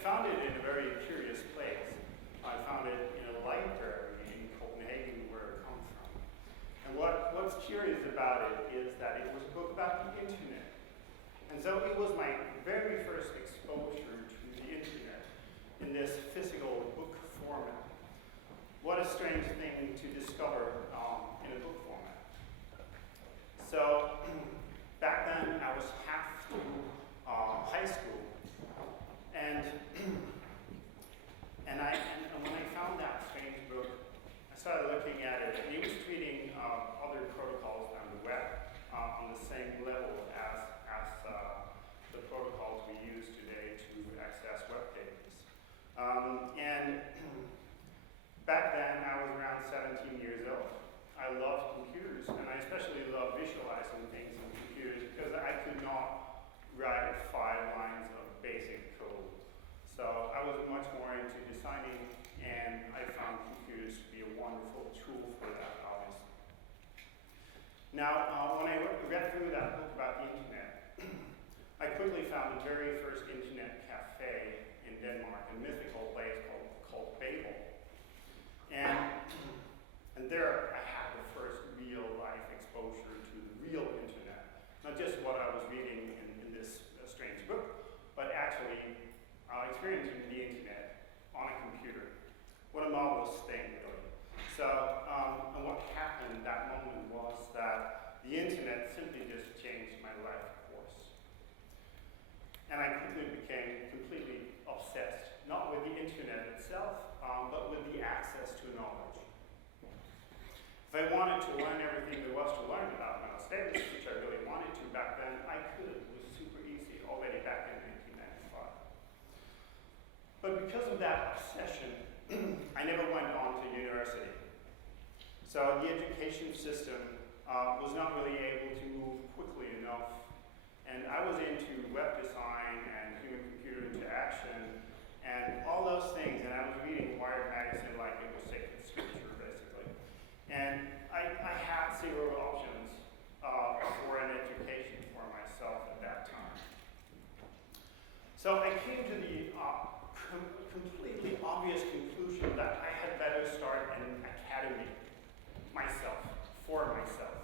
found it in a very curious place. I found it in a library in Copenhagen, where it comes from. And what's curious about it is that it was a book about the internet. And so it was my very first exposure to the internet in this physical book format. What a strange thing to discover in a book format. So back then I was half through high school, and when I found that strange book, I started looking at it, and it was treating other protocols on the web on the same level as the protocols we use today to access web pages. And back then, I was around 17 years old. I loved computers, and I especially loved visualizing things in computers because I could not write 5 lines of basic code. So I was much more into designing, and I found computers to be a wonderful tool for that, obviously. Now, when I read through that book about the internet, I quickly found the very first internet cafe in Denmark, a mythical place called Babel. And there I had the first real life exposure to the real internet. Not just what I was reading in this strange book, but actually experiencing the internet on a computer. What a marvelous thing, really. So, and what happened that moment was that the internet simply just changed my life course. And I quickly became completely obsessed, not with the internet itself, but with the access to knowledge. If I wanted to learn everything there was to learn about mental status, which I really wanted to back then, I could. It was super easy already back in 1995. But because of that obsession, I never went on to university. So the education system was not really able to move quickly enough. And I was into web design and human-computer interaction and all those things, and I was reading Wired magazine like it was sacred scripture, basically. And I had 0 options for an education for myself at that time. So I came to the completely obvious conclusion that I had better start an academy myself, for myself.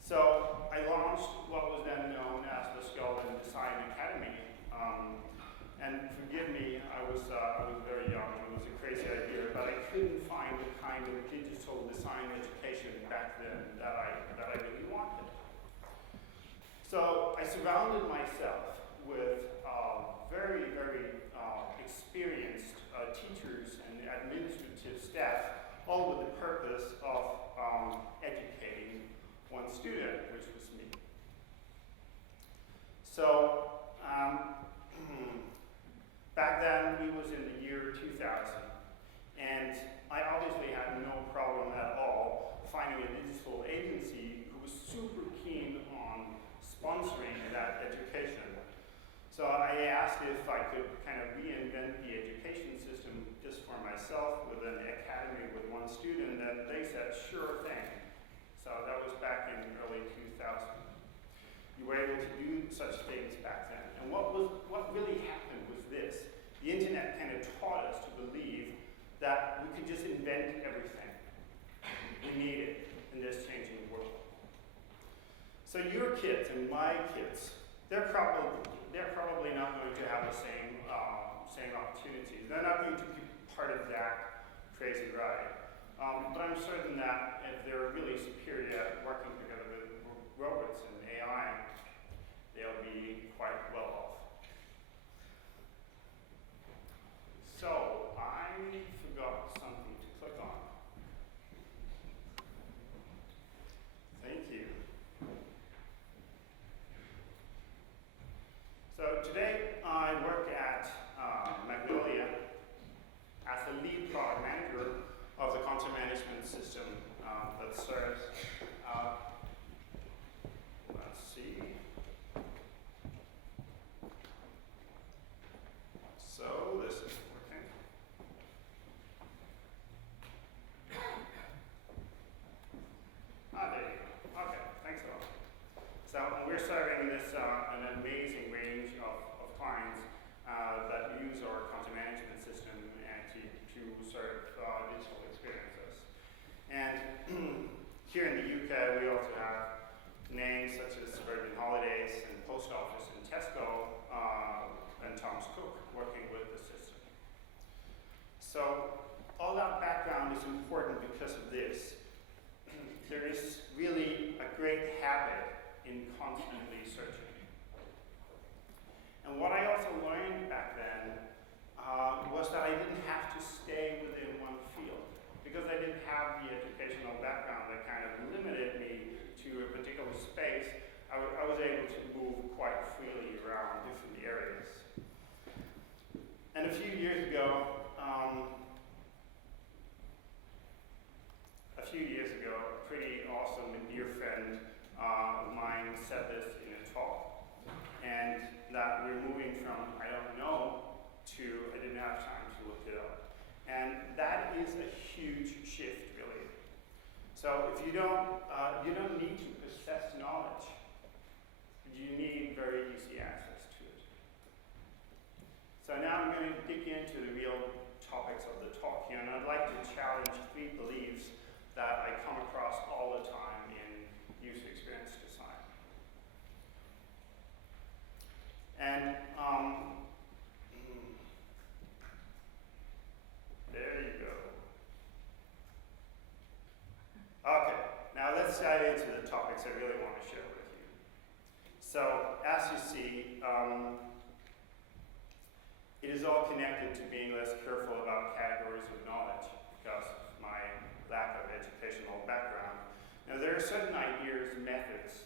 So I launched what was then known as the Skjoldan Design Academy. And forgive me, I was very young. It was a crazy idea, but I couldn't find the kind of digital design education back then that I really wanted. So I surrounded myself with very, very experienced teachers and administrative staff, all with the purpose of educating one student, which was me. So back then, we was in the year 2000, and I obviously had no problem at all finding a digital agency who was super keen on sponsoring that education. So I asked if I could kind of reinvent the education system just for myself with an academy with one student, and they said, sure thing. So that was back in early 2000. You were able to do such things back then. And what really happened was this. The internet kind of taught us to believe that we could just invent everything we needed in this changing world. So your kids and my kids, they're probably not going to have the same opportunities. They're not going to be part of that crazy ride. But I'm certain that if they're really superior at working together with robots and AI, they'll be quite well off. So I forgot something to click on. Thank you. So today I work at Magnolia as the lead product manager of the content management system that serves, let's see. So this is working. There you go. Okay, thanks a lot. So we're serving this an amazing range of clients that use post office in Tesco and Thomas Cook working with the system. So all that background is important because of this. There is really a great habit in constantly searching. And what I also learned back then was that I didn't have to stay within one field. Because I didn't have the educational background that kind of limited me to a particular space, I was able to move quite freely around different areas. And a few years ago, a pretty awesome and dear friend of mine said this in a talk, and that we're moving from I don't know to I didn't have time to look it up. And that is a huge shift, really. So if you don't need to possess knowledge, you need very easy access to it. So now I'm going to dig into the real topics of the talk here, and I'd like to challenge 3 beliefs that I come across all the time in user experience design. And there you go. Okay, now let's dive into the topics I really want to share with you. So, as you see, it is all connected to being less careful about categories of knowledge because of my lack of educational background. Now, there are certain ideas, methods,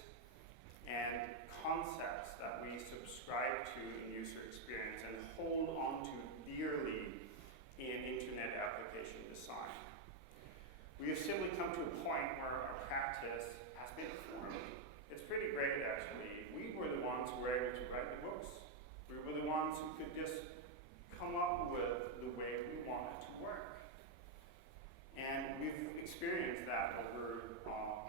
and concepts that we subscribe to in user experience and hold on to dearly in internet application design. We have simply come to a point where our practice has been formed. It's pretty great, actually. We were the ones who were able to write the books. We were the ones who could just come up with the way we wanted to work. And we've experienced that over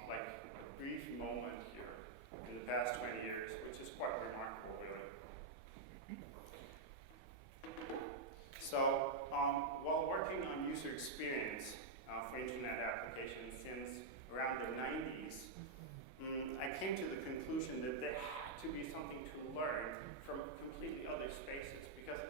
like a brief moment here in the past 20 years, which is quite remarkable, really. So, while working on user experience for internet applications since around the 90s, I came to the conclusion that there had to be something to learn from completely other spaces, because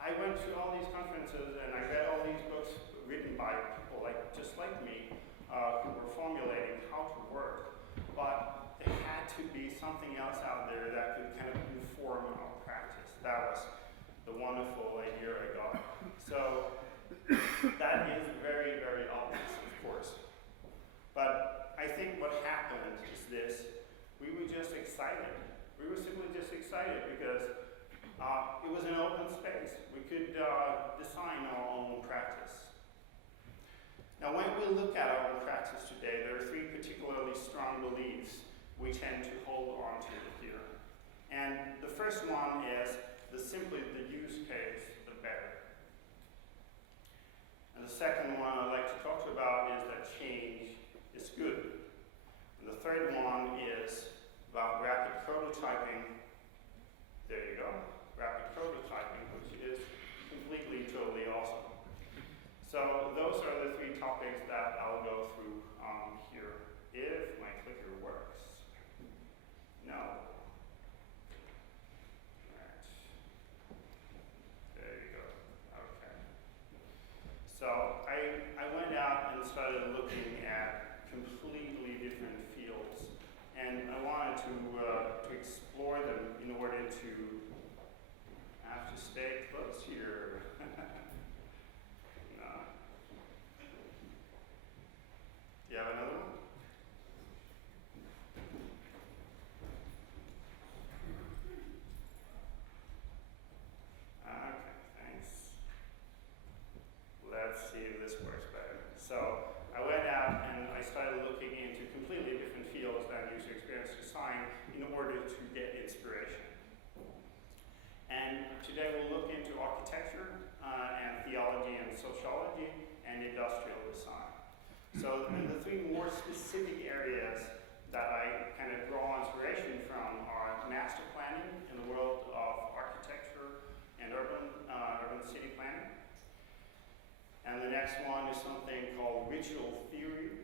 I went to all these conferences and I read all these books written by people just like me who were formulating how to work, but there had to be something else out there that could kind of inform our practice. That was the wonderful idea I got. So that is very, very obvious, of course. But I think what happened is this: we were just excited. We were simply just excited because it was an open space. We could design our own practice. Now, when we look at our own practice today, there are 3 particularly strong beliefs we tend to hold on to here. And the first one is simply the use case, the better. And the second one I'd like to talk to you about is that change is good. And the third one is about rapid prototyping. There you go, rapid prototyping, which is completely, totally awesome. So those are the 3 topics that I'll go through here, if my clicker works. No. Right. There you go. Okay. So I went out and started looking at completely different fields, and I wanted to explore them in order to have to stay close here. No. Do you have another one? Okay, thanks. Let's see if this works better. So I went out and I started looking into completely different fields than user experience design in order to get inspiration. And today we'll look into architecture and theology and sociology and industrial design. So the 3 more specific areas that I kind of draw inspiration from are master planning in the world of architecture and urban city planning. And the next one is something called ritual theory.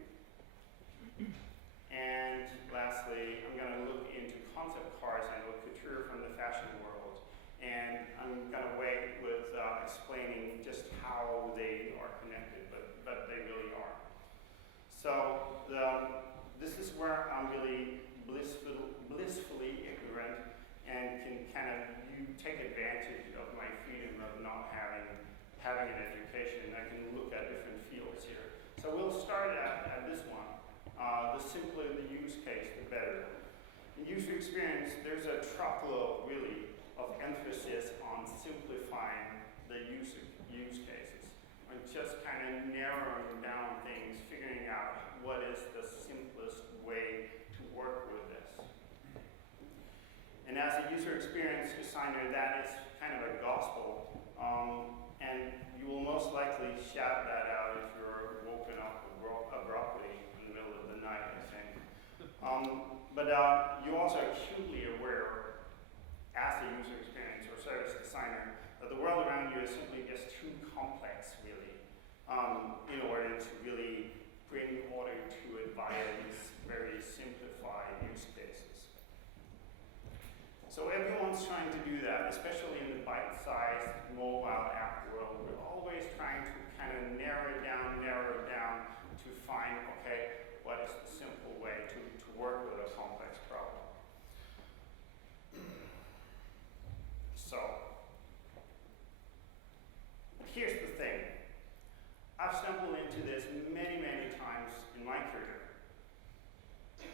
And lastly, I'm going to look into concept cars and haute couture where I'm really blissfully ignorant and can kind of take advantage of my freedom of not having an education. I can look at different fields here. So we'll start at this one. The simpler the use case, the better. In user experience, there's a truckload, really, of emphasis on simplifying the use cases, and just kind of narrowing down things, figuring out what is the simplest way to work with this. And as a user experience designer, that is kind of a gospel, and you will most likely shout that out if you're woken up abruptly in the middle of the night, I think. But you also are acutely aware, as a user experience or service designer, that the world around you is simply just too complex, really, in order to really bring order to it via these very simplified use cases. So everyone's trying to do that, especially in the bite-sized mobile app world. We're always trying to kind of narrow it down to find, okay, what is the simple way to work with a complex problem. So, here's the thing. I've stumbled into this many, many times in my career.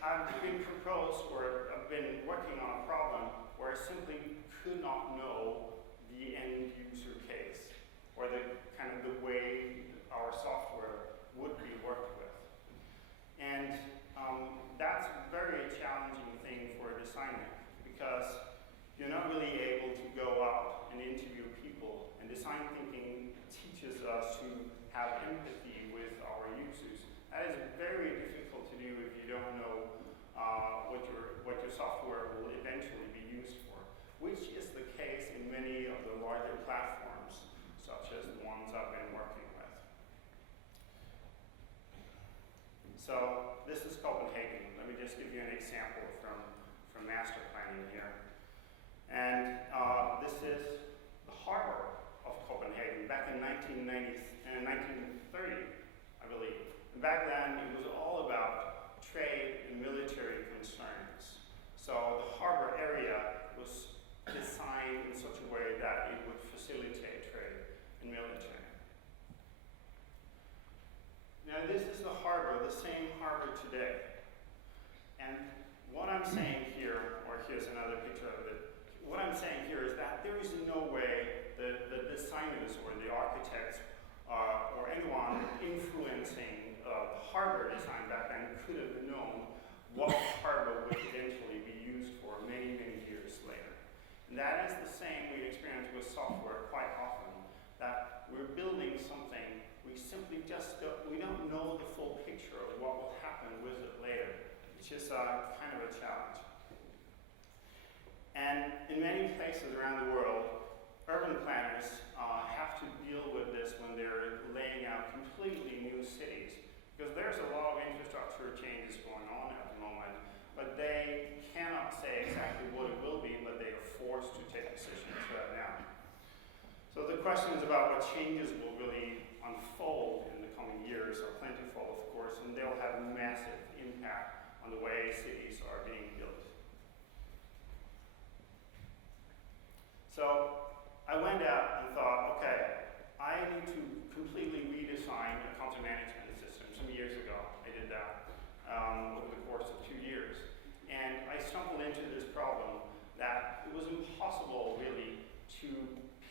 I've been proposed or I've been working on a problem where I simply could not know the end user case or the kind of the way our software would be worked with. And that's a very challenging thing for a designer because you're not really able to go out and interview people, and design thinking teaches us to have empathy with our users. That is very difficult to do if you don't know what your software will eventually be used for, which is the case in many of the larger platforms, such as the ones I've been working with. So this is Copenhagen. Let me just give you an example from master planning here. And this is the harbor of Copenhagen back in 1930, I believe. And back then, it was all about trade and military concerns. So the harbor area was designed in such a way that it would facilitate trade and military. Now this is the harbor, the same harbor today. And what I'm saying here, or here's another picture of it, what I'm saying here is that there is no way the designers or the architects or anyone influencing the harbor design back then could have known what the harbor would eventually be used for many, many years later. And that is the same we experience with software quite often, that we're building something, we simply just don't know the full picture of what will happen with it later, which is kind of a challenge. And in many places around the world, urban planners have to deal with this when they're laying out completely new cities, because there's a lot of infrastructure changes going on at the moment, but they cannot say exactly what it will be, but they are forced to take decisions right now. So the questions about what changes will really unfold in the coming years are plentiful, of course, and they'll have massive impact on the way cities are being built. So I went out and thought, okay, I need to completely redesign a content management system. Some years ago, I did that over the course of 2 years. And I stumbled into this problem that it was impossible, really, to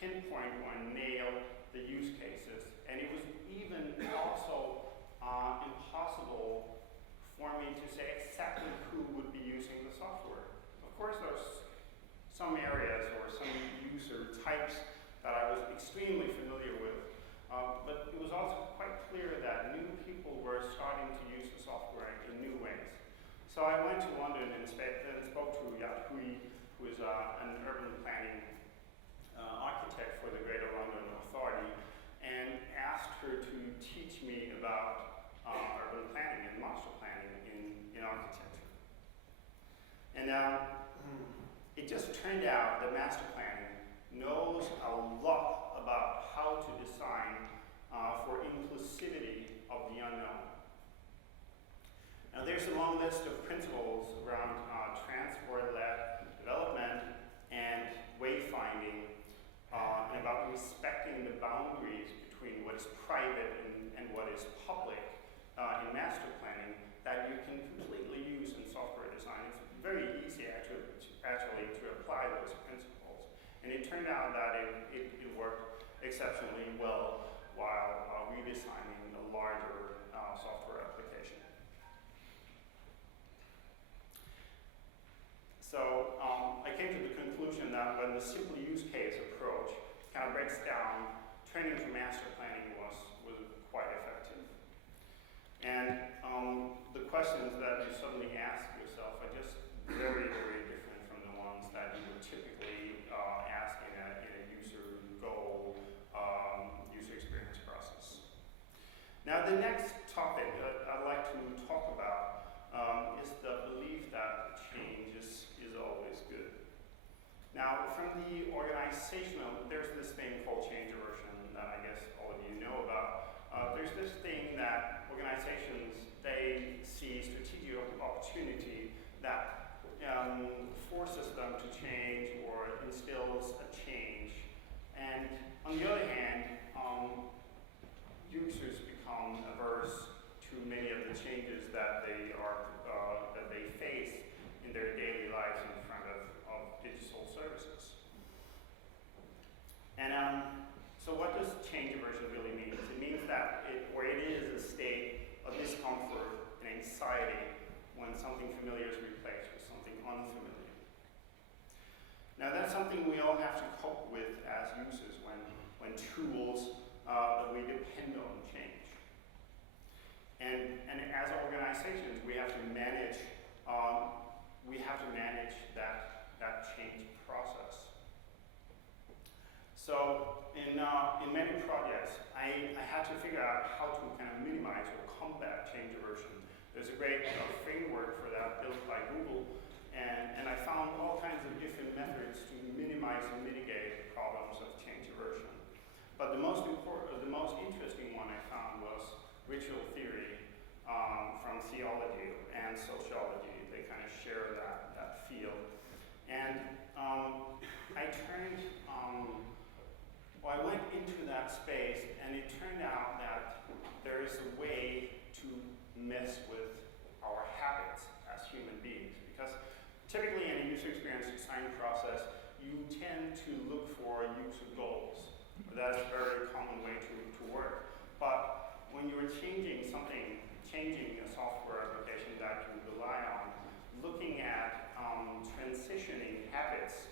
pinpoint or nail the use cases. And it was even also impossible for me to say exactly who would be using the software. Of course, there's some areas or some user types that I was extremely familiar with, but it was also quite clear that new people were starting to use the software in new ways. So I went to London and spoke to Yat Hui, who is an urban planning architect for the Greater London Authority, and asked her to teach me about urban planning and master planning in architecture. And it just turned out that master planning knows a lot about how to design for inclusivity of the unknown. Now there's there's a long list of principles around transport-led development and wayfinding, and about respecting the boundaries between what is private and what is public in master planning that you can completely use in software design. It's very easy actually to apply those principles. And it turned out that it worked exceptionally well while redesigning a larger software application. So I came to the conclusion that when the simple use case approach kind of breaks down, turning to master planning was quite effective. And the questions that you suddenly ask yourself are just very, very different from the ones that you would typically ask in a user goal, user experience process. Now the next topic that I'd like to talk about is the belief that change is always good. Now from the organizational, there's this thing called change aversion that I guess all of you know about. There's this thing that organizations, they see strategic opportunity that forces them to change or instills a change. And on the other hand, users become averse to many of the changes that they face in their daily lives in front of digital services. And so what does change aversion really mean? It means that it is a state of discomfort and anxiety when something familiar is replaced with something unfamiliar. Now that's something we all have to cope with as users when tools that we depend on change. And as organizations, we have to manage that change process. So in many projects, I had to figure out how to kind of minimize or combat change aversion. There's a great framework for that built by Google, and I found all kinds of different methods to minimize and mitigate problems of change aversion. But the most interesting one I found was ritual theory from theology and sociology. They kind of share that field. And I went into that space, and it turned out that there is a way to mess with our habits as human beings. Because typically in a user experience design process, you tend to look for user goals. That's a very common way to work. But when you're changing a software application that you rely on, looking at transitioning habits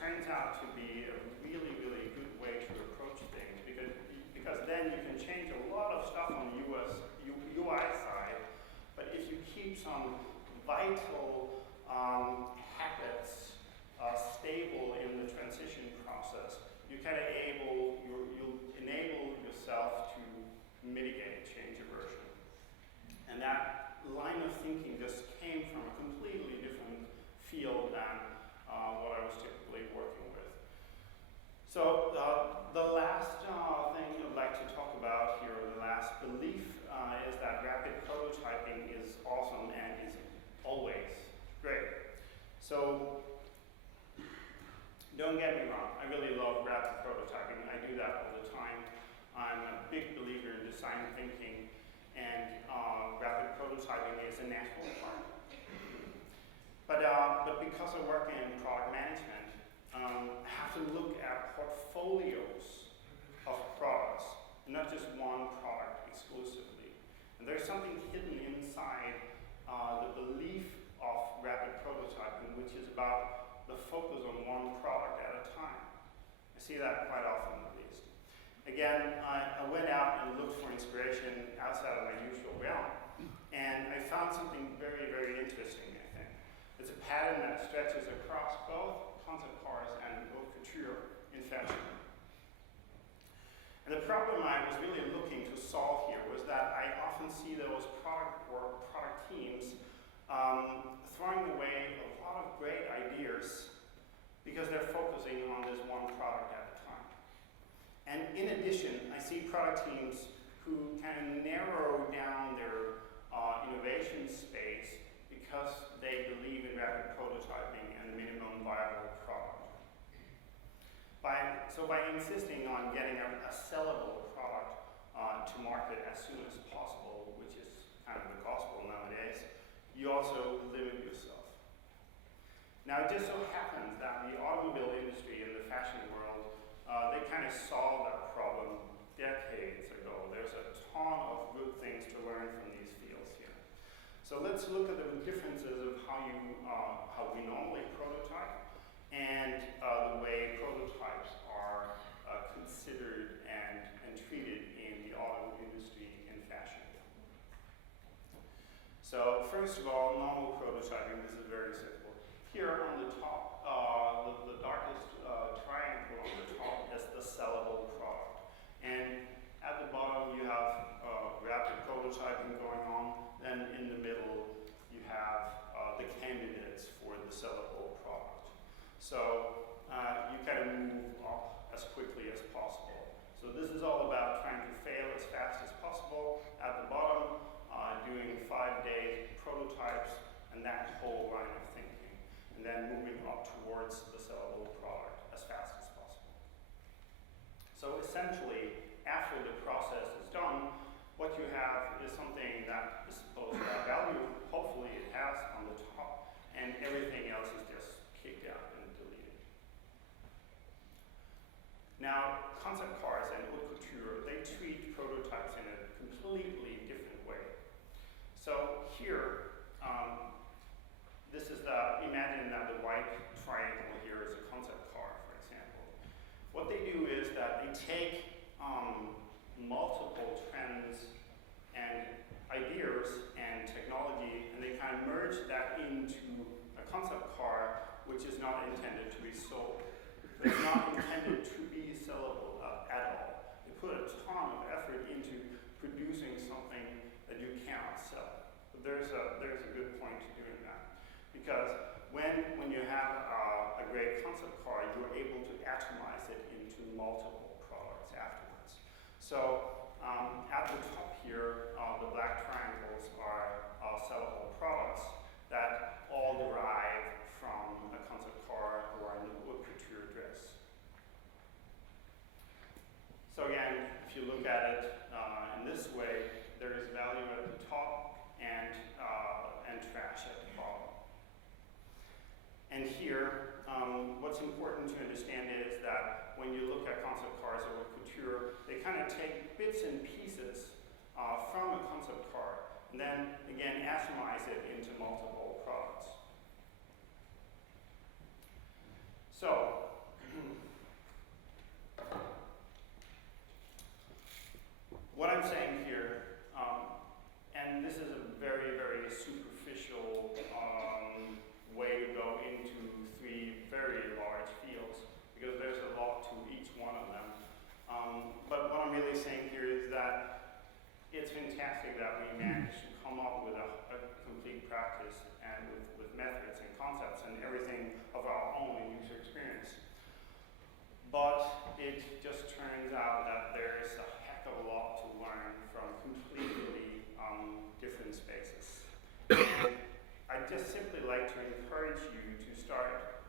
turns out to be a really, really good way to approach things, because then you can change a lot of stuff on the UI side, but if you keep some vital habits stable in the transition process, you'll enable yourself to mitigate change aversion. And that line of thinking just came from a completely different field than what I was typically working with. So the last thing I'd like to talk about here, the last belief, is that rapid prototyping is awesome and is always great. So don't get me wrong, I really love rapid prototyping. I do that all the time. I'm a big believer in design thinking, and rapid prototyping is a natural part. But because I work in product management, I have to look at portfolios of products, not just one product exclusively. And there's something hidden inside the belief of rapid prototyping, which is about the focus on one product at a time. I see that quite often, at least. Again, I went out and looked for inspiration outside of my usual realm, and I found something very, very interesting, I think. It's a pattern that stretches across both concept cars and haute couture in fashion. And the problem I was really looking to solve here was that I often see those product teams throwing away a lot of great ideas because they're focusing on this one product at a time. And in addition, I see product teams who kind of narrow down their innovation sellable product to market as soon as possible, which is kind of the gospel nowadays, you also limit yourself. Now, it just so happens that the automobile industry and the fashion world, they kind of solved that problem decades ago. There's a ton of good things to learn from these fields here. So let's look at the differences of how we normally prototype and the way prototypes are considered and treated in the automobile industry and fashion. So first of all, normal prototyping, this is very simple. Here on the top, the darkest triangle on the top is the sellable product. And at the bottom you have rapid prototyping going on, then in the middle you have the candidates for the sellable product. So you kind of move up as quickly as possible. So this is all about trying to fail as fast as possible. At the bottom, doing 5-day prototypes and that whole line of thinking, and then moving up towards the sellable product as fast as possible. So essentially, after the process is done, what you have is something that is supposed to have value. Hopefully it has on the top, and everything else is just kicked out and deleted. Now, concept cars and haute couture, they treat prototypes in a completely different way. So here, this is imagine that the white triangle here is a concept car, for example. What they do is that they take multiple trends and ideas and technology, and they kind of merge that into a concept car which is not intended to be sold. It's not intended to be sellable at all. They put a ton of effort into producing something that you cannot sell. But there's a good point to doing that, because when you have a great concept car, you're able to atomize it into multiple products afterwards. So at the top here, the black triangles are sellable products that all derive from a concept car or a haute couture dress. So again, if you look at it in this way, there is value at the top and trash at the bottom. And here, what's important to understand is that when you look at concept cars or haute couture, they kind of take bits and pieces from a concept car and then again atomize it into multiple products. So, what I'm saying here, and this is a very, very superficial way to go into 3 very large fields, because there's a lot to each one of them. But what I'm really saying here is that it's fantastic that we managed to come up with a complete practice and with methods and concepts and everything of our own user experience. But it just turns out that there is a heck of a lot to learn from completely different spaces. And I'd just simply like to encourage you to start